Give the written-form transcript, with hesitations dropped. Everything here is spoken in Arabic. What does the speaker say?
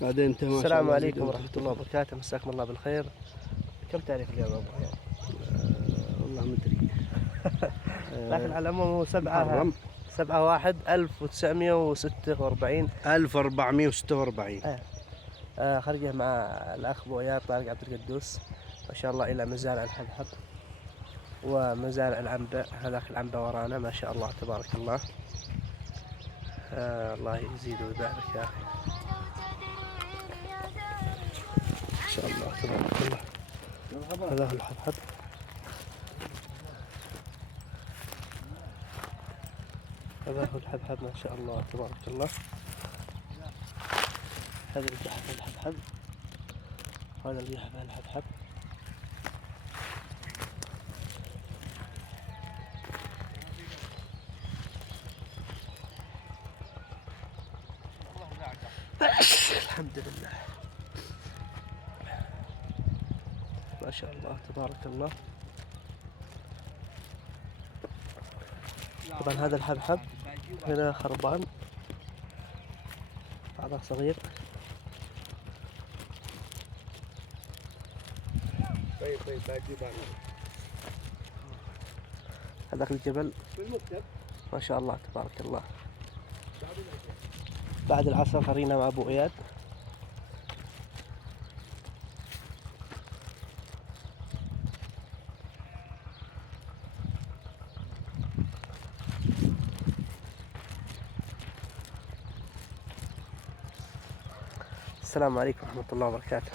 بعدين انت ما شاء السلام الله عليكم ورحمة الله وبركاته، مساكم الله بالخير. كم تعرف اليوم أبو يعني؟ والله ما ادري. لكن على العموم هو محرم 7/1/1946. 1446. خرجه مع الأخ أبو إياد طارق عبد القدوس ما شاء الله إلى مزارع الحبحب ومزارع العنبة. هذاك العنبة ورانا ما شاء الله تبارك الله. الله يزيد ويبارك يا أخي ما شاء الله تبارك الله. هذا هو الحبحب. هذا هو الحبحب ما شاء الله تبارك الله. هذا الجحف الحبحب، هذا الجحف الحبحب. الحمد لله ما شاء الله تبارك الله. طبعا هذا الحبحب هنا خربان، هذا صغير. طيب هذاك الجبل ما شاء الله تبارك الله. بعد العصر خلينا مع ابو اياد. السلام عليكم ورحمة الله وبركاته.